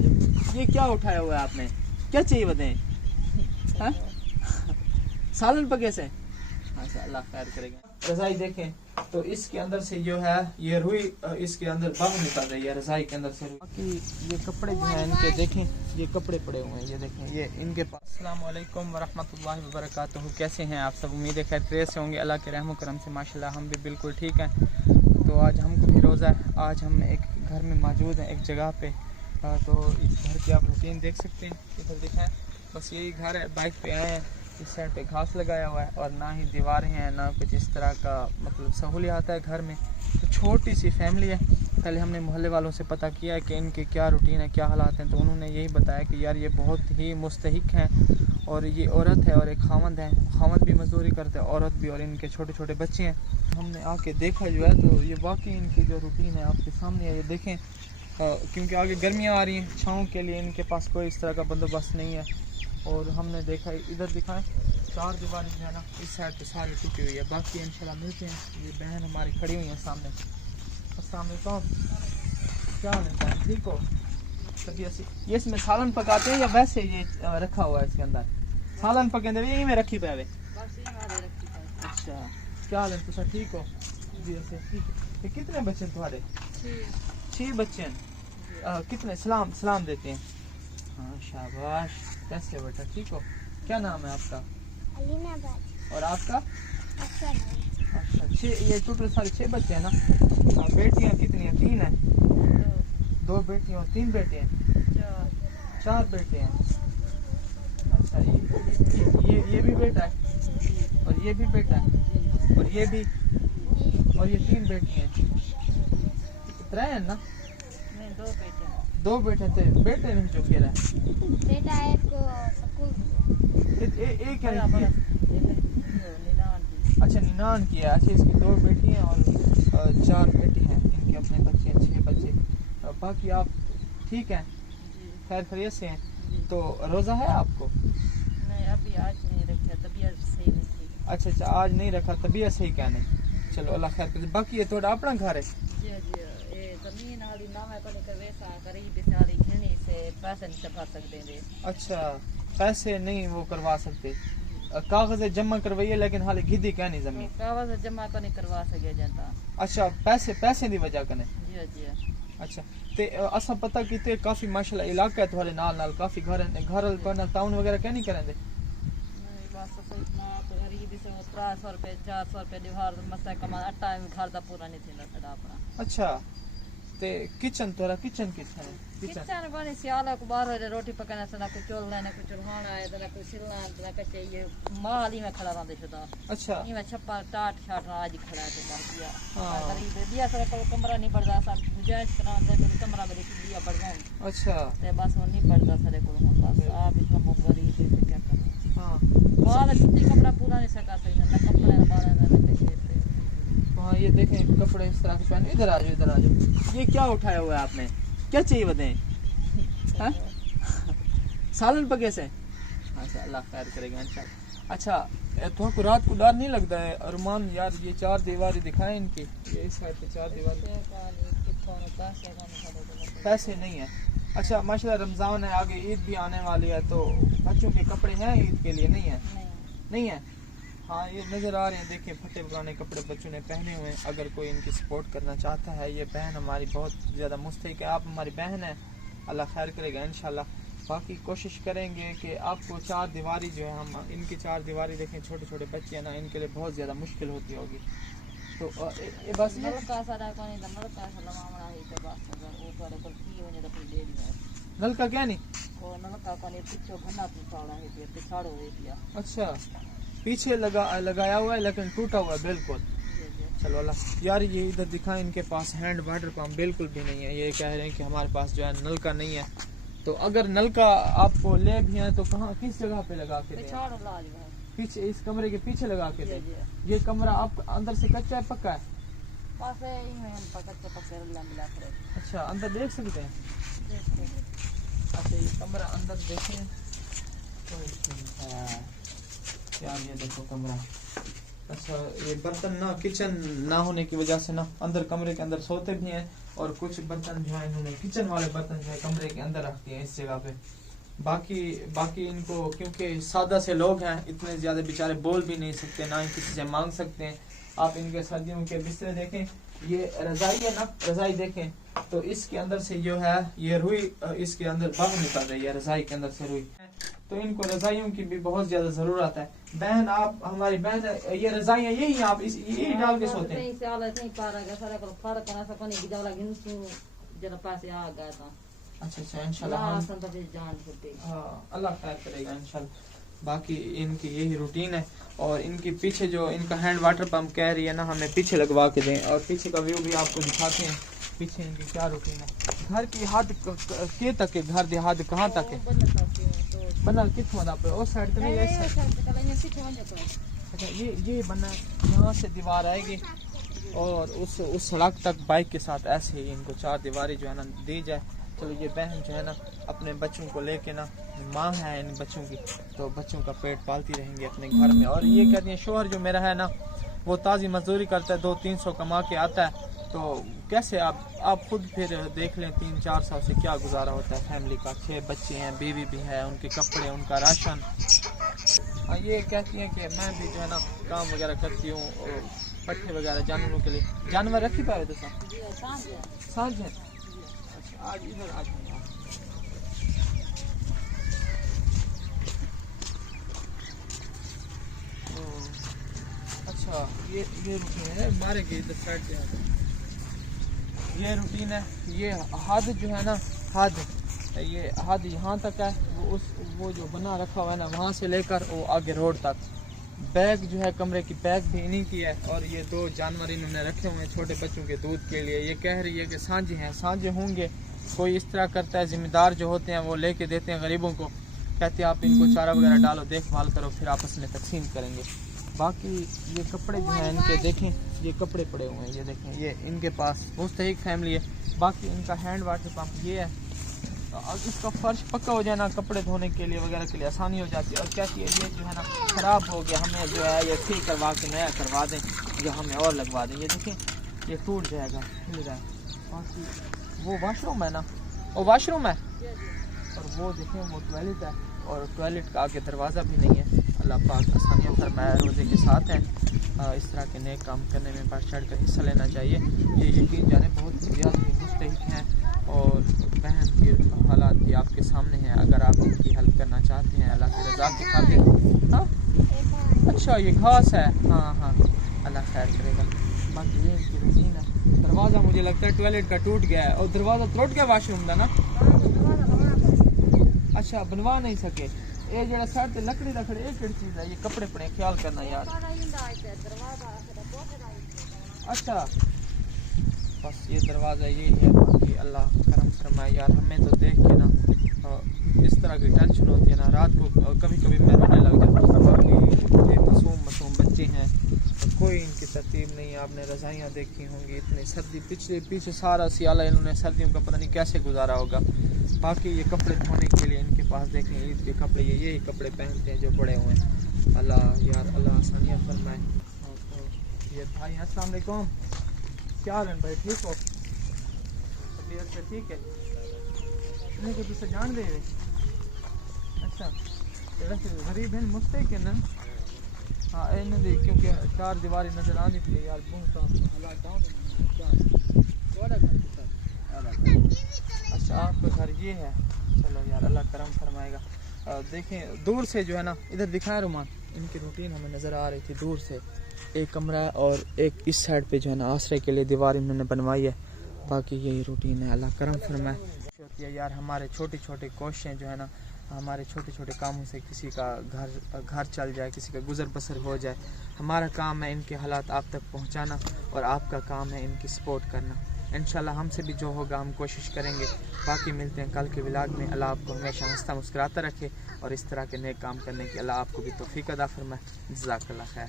जाओ। ये क्या उठाया हुआ है आपने, क्या चाहिए बताएं? हाँ? सालन पके से, अच्छा अल्लाह खैर करेगा। रजाई देखें तो इसके अंदर से जो है ये रुई इसके अंदर बाहर निकल रही है रजाई के अंदर से। बाकी ये कपड़े जो हैं इनके देखें, ये कपड़े पड़े हुए हैं, ये देखें ये इनके पास। अस्सलाम वालेकुम वरहमतुल्लाहि वबरकातुहू। कैसे हैं आप सब? उम्मीद है खैर खैरियत से होंगे। अल्लाह के रहम करम से माशाल्लाह हम भी बिल्कुल ठीक हैं। तो आज हमको भी रोज़ा है। आज हम एक घर में मौजूद हैं, एक जगह पे। तो इस घर की आप रूटीन देख सकते हैं, इधर दिखाएं। बस यही घर है, बाइक पे आए हैं। इस साइड पे घास लगाया हुआ है और ना ही दीवारें हैं, ना कुछ इस तरह का मतलब सहूलियत है घर में। तो छोटी सी फैमिली है। पहले हमने मोहल्ले वालों से पता किया है कि इनके क्या रूटीन है, क्या हालात हैं। तो उन्होंने यही बताया कि यार ये बहुत ही मुस्तहिक हैं और ये औरत है और एक खामद है। खामद भी मजदूरी करते हैं, औरत भी, और इनके छोटे छोटे बच्चे हैं। हमने आके देखा जो है तो ये वाकई इनकी जो रूटीन है आपके सामने है। ये देखें क्योंकि आगे गर्मियाँ आ रही हैं, छाँव के लिए इनके पास कोई इस तरह का बंदोबस्त नहीं है। और हमने देखा इधर दिखाएं, चार दीवारें जो है ना इस साइड पे सारी टूटी हुई है। बाकी इंशाल्लाह मिलते हैं। ये बहन हमारी खड़ी हुई है सामने। अस्सलाम वालेकुम, क्या हाल है? ठीक हो? तबीयत ये इसमें सालन पकाते हैं या वैसे ये रखा हुआ है इसके अंदर? सालन पकेंदे यही में रखी पे। अच्छा, क्या हाल है? तो सर ठीक हो? जी ऐसे ठीक है। कितने बच्चे हैं तुम्हारे? 6 बच्चे हैं। कितने सलाम सलाम देते हैं? हाँ शाबाश। कैसे बेटा, ठीक हो? क्या नाम है आपका? अलीनाबाद। और आपका? अच्छा 6, ये टोटल सारे 6 बच्चे हैं ना? बेटियां कितनी हैं? 3 हैं। 2 बेटियां और 3 बेटे हैं? 4 बेटे हैं। अच्छा ये भी बेटा है और ये भी बेटा है और ये भी, और ये 3 बेटी हैं। 3 हैं ना? नहीं, 2 बेटे हैं। 2 बेटे थे, बेटे नहीं जो खेला है बेटा है को स्कूल एक है। अच्छा निनान की है। अच्छा इसकी 2 बेटी हैं और 4 बेटी हैं। इनके अपने बच्चे 6 बच्चे। बाकी आप ठीक हैं, खैर खैरियत से हैं? तो रोज़ा है आपको? नहीं अभी आज नहीं रखा, तबीयत सही नहीं थी। अच्छा आज नहीं रखा, तबीयत सही क्या नहीं? चलो अल्लाह खैर करे। बाकी ये थोड़ा अपना घर है? जमीन वाली नाम है पर वैसा गरीब से वाली खेनी से पैसे नहीं छपा सकते। अच्छा पैसे नहीं वो करवा सकते, कागज जमा करवाइए लेकिन हाल गिद्दी क्या नहीं जमीन कागज जमा तो नहीं करवा सके जाता। अच्छा पैसे दी वजह कने? जी। अच्छा ते असा पता कीते काफी माशाल्लाह इलाका है तुम्हारे नाल नाल काफी घर हैं, घर पर टाउन वगैरह क्या नहीं करेंगे? बस गरीब से 300 रुपए 400 रुपए दीवार मसा कमा आटा घर दा पूरा नहीं थींदा सदा अपना। अच्छा ते किचन तोरा किचन किथे है? किचन कोनी सियाला को बाहर रोटी पकाने से ना कुछ चुल्हा ना कुछ चुल्हाना है ना कुछ सिलना ना कुछ ये माली में खड़ा रहंदे छदा। अच्छा ई में छप्पा टाट छाट आज खड़ा है तो बाकी हां गरीब दिया सर को कमरा नहीं पड़दा सब गुंजाइश करा दे कमरा में दिया पड़ गया। अच्छा ते बस वो नहीं पड़दा सरे को बस आप इतना गरीब से क्या करना। हां बाद छुट्टी कमरा पूरा नहीं सका सही ना कपड़े बारे में कैसे। हाँ ये देखें कपड़े इस तरह के पहने। इधर आ जाओ। ये क्या उठाया हुआ है आपने, क्या चाहिए बताएं? हाँ? सालन पके से, अच्छा अल्लाह खैर करेगा इंशाल्लाह। अच्छा तुमको रात को डर नहीं लगता है अरमान यार? ये 4 दीवारें दिखाएं इनकी, ये इस साइड पे 4 दीवारें। पैसे नहीं है? अच्छा माशाल्लाह रमज़ान है, आगे ईद भी आने वाली है, तो बच्चों के कपड़े हैं ईद के लिए? नहीं है? नहीं है। हाँ ये नज़र आ रहे हैं, देखिए फटे पुराने कपड़े बच्चों ने पहने हुए हैं। अगर कोई इनकी सपोर्ट करना चाहता है, ये बहन हमारी बहुत ज़्यादा मुस्तहिक है। आप हमारी बहन है, अल्लाह खैर करेगा इंशाल्लाह। बाकी कोशिश करेंगे कि आपको 4 दीवारी जो है हम इनकी 4 दीवारी देखें, छोटे छोटे बच्चे हैं ना, इनके लिए बहुत ज़्यादा मुश्किल होती होगी। तो ये बस नलका क्या नहीं? अच्छा पीछे लगाया हुआ है लेकिन टूटा हुआ है बिल्कुल। चलो अल्लाह यार ये इधर दिखाएं, इनके पास हैंड वाटर पंप बिल्कुल भी नहीं है। ये कह रहे हैं कि हमारे पास जो है नलका नहीं है। तो अगर नलका आपको ले भी है तो कहाँ किस जगह पे लगा के दें? पीछे इस कमरे के पीछे लगा के दें। ये कमरा आप अंदर से कच्चा है पक्का है? अच्छा अंदर देख सकते हैं? अच्छा ये कमरा अंदर देखें यार, ये देखो कमरा। अच्छा ये बर्तन ना किचन ना होने की वजह से ना अंदर कमरे के अंदर सोते भी हैं और कुछ बर्तन जो है इन्होंने किचन वाले बर्तन जो है कमरे के अंदर रख दिए इस जगह पे। बाकी इनको क्योंकि सादा से लोग हैं, इतने ज़्यादा बेचारे बोल भी नहीं सकते, ना ही किसी से मांग सकते हैं। आप इनके सर्दियों के बिस्तर देखें, ये रज़ाई है ना, रज़ाई देखें तो इसके अंदर से जो है ये रुई इसके अंदर बाहर निकल रही है, रज़ाई के अंदर से रुई। तो इनको रज़ाइयों की भी बहुत ज़्यादा ज़रूरत है। बहन आप हमारी बहन, ये रज़ाइयाँ यही आप इस यही डाल के सोते हैं? अच्छा इंशाल्लाह अल्लाह खैर करेगा इंशाल्लाह। बाकी इनकी यही रूटीन है। और इनके पीछे जो इनका हैंड वाटर पंप कह रही है ना हमें पीछे लगवा के दें, और पीछे का व्यू भी आपको दिखाते हैं पीछे इनकी क्या रूटीन है। घर की हद के तक है, घर देहात कहाँ तक है? बना कितना पे उस साइड पे नहीं, अच्छा ये बना यहाँ से दीवार आएगी और उस सड़क तक बाइक के साथ ऐसे ही इनको 4 दीवारी जो है ना दी जाए। चलो ये बहन जो है ना अपने बच्चों को लेके ना, माँ है इन बच्चों की, तो बच्चों का पेट पालती रहेंगी अपने घर में। और ये कहती हैं शोहर जो मेरा है ना वो ताज़ी मजदूरी करता है, 200-300 कमा के आता है, तो कैसे आप खुद फिर देख लें 300-400 से क्या गुजारा होता है फैमिली का। 6 बच्चे हैं, बीवी भी है, उनके कपड़े, उनका राशन। ये कहती हैं कि मैं भी जो है ना काम वगैरह करती हूँ, पट्टे वगैरह जानवरों के लिए। जानवर रखी पाए तो सांझ है। अच्छा आज इधर आज अच्छा ये रूटीन है मारे के इधर साइड से, ये रूटीन है। ये हद जो है ना ये हद यहाँ तक है, वो जो बना रखा हुआ है ना वहाँ से लेकर वो आगे रोड तक। बैग जो है कमरे की बैग भी इन्हीं की है। और ये 2 जानवर इन्होंने रखे हुए हैं छोटे बच्चों के दूध के लिए। ये कह रही है कि सांझे हैं, सांझे होंगे। कोई इस तरह करता है, जिम्मेदार जो होते हैं वो लेके देते हैं गरीबों को, कहते हैं आप इनको चारा वगैरह डालो, देखभाल करो, फिर आपस में तकसीम करेंगे। बाकी ये कपड़े जो हैं इनके देखें, ये कपड़े पड़े हुए हैं, ये देखें, ये इनके पास मुस्तहिक फैमिली है। बाकी इनका हैंड वाटर पंप ये है। अब इसका फर्श पक्का हो जाए ना कपड़े धोने के लिए वगैरह के लिए आसानी हो जाती है। और कहती है ये जो है ना ख़राब हो गया, हमें जो है ये ठीक करवा के नया करवा दें या हमें और लगवा दें। ये देखें ये टूट जाएगा, हिल रहा है। बाकी वो वाशरूम है ना, वो वाशरूम है, और वो देखें वो टॉयलेट है, और टॉयलेट का आगे दरवाज़ा भी नहीं है। अल्लाह पाक आसानियाँ फरमाए, रोज़े के साथ हैं। इस तरह के नए काम करने में बढ़ चढ़ कर हिस्सा लेना चाहिए। ये यकीन जाने बहुत ज़्यादा मुस्तहिक हैं और बहन की हालात भी आपके सामने हैं। अगर आप उनकी हेल्प करना चाहते हैं अल्लाह की रज़ा की खातिर। हाँ अच्छा ये घास है, हाँ अल्लाह खैर करेगा। बाकी ये इनकी रूटीन है। दरवाज़ा मुझे लगता है टॉयलेट का टूट गया है, और दरवाज़ा टूट गया वाशरूम का ना, अच्छा बनवा नहीं सके। ये जरा साइड पे लकड़ी रखड़े एक चीज़ है, ये कपड़े पड़े ख्याल करना यार। अच्छा बस ये दरवाज़ा यही है। बाकी अल्लाह करम फरमाए यार। हमें तो देख के ना इस तरह की टेंशन होती है ना, रात को कभी कभी मैं रोने लग जाता हूँ। बाकी ये मासूम बच्चे हैं, तो कोई इनकी तरतीब नहीं है। आपने रज़ाइयाँ देखी होंगी, इतनी सर्दी, पीछे सारा सियाला इन्होंने सर्दियों का पता नहीं कैसे गुजारा होगा। बाकी ये कपड़े धोने के लिए इनके पास देखें ईद के कपड़े, यही कपड़े पहनते हैं जो पड़े हुए हैं। अल्लाह यार अल्लाह आसानियाँ फरमाए। तो ये भाई अस्सलाम वालेकुम, क्या हाल है भाई, ठीक हो? तबीयत से ठीक है? नहीं को तुझसे जान दे रहे? अच्छा वैसे गरीब हैं, मुस्तहिक है ना? हाँ इन्हें क्योंकि 4 दीवारी नजर आनी थी यार। अच्छा आपका घर ये है, चलो यार अल्लाह करम फरमाएगा। देखें दूर से जो है ना, इधर दिखाएं रुमान, इनकी रूटीन हमें नज़र आ रही थी दूर से। एक कमरा है और एक इस साइड पे जो है ना आश्रय के लिए दीवार इन्होंने बनवाई है। बाकी यही रूटीन है, अल्लाह करम फरमाए। होती है यार हमारे छोटी छोटी कोशिशें जो है ना, हमारे छोटे छोटे कामों से किसी का घर चल जाए, किसी का गुजर बसर हो जाए। हमारा काम है इनके हालात आप तक पहुंचाना, और आपका काम है इनकी सपोर्ट करना। इंशाल्लाह हमसे भी जो होगा हम कोशिश करेंगे। बाकी मिलते हैं कल के व्लॉग में। अल्लाह आपको हमेशा हंसता मुस्कुराता रखे, और इस तरह के नए काम करने की अल्लाह आपको भी तौफीक अता फरमाए। जज़ाकल्लाह खैर।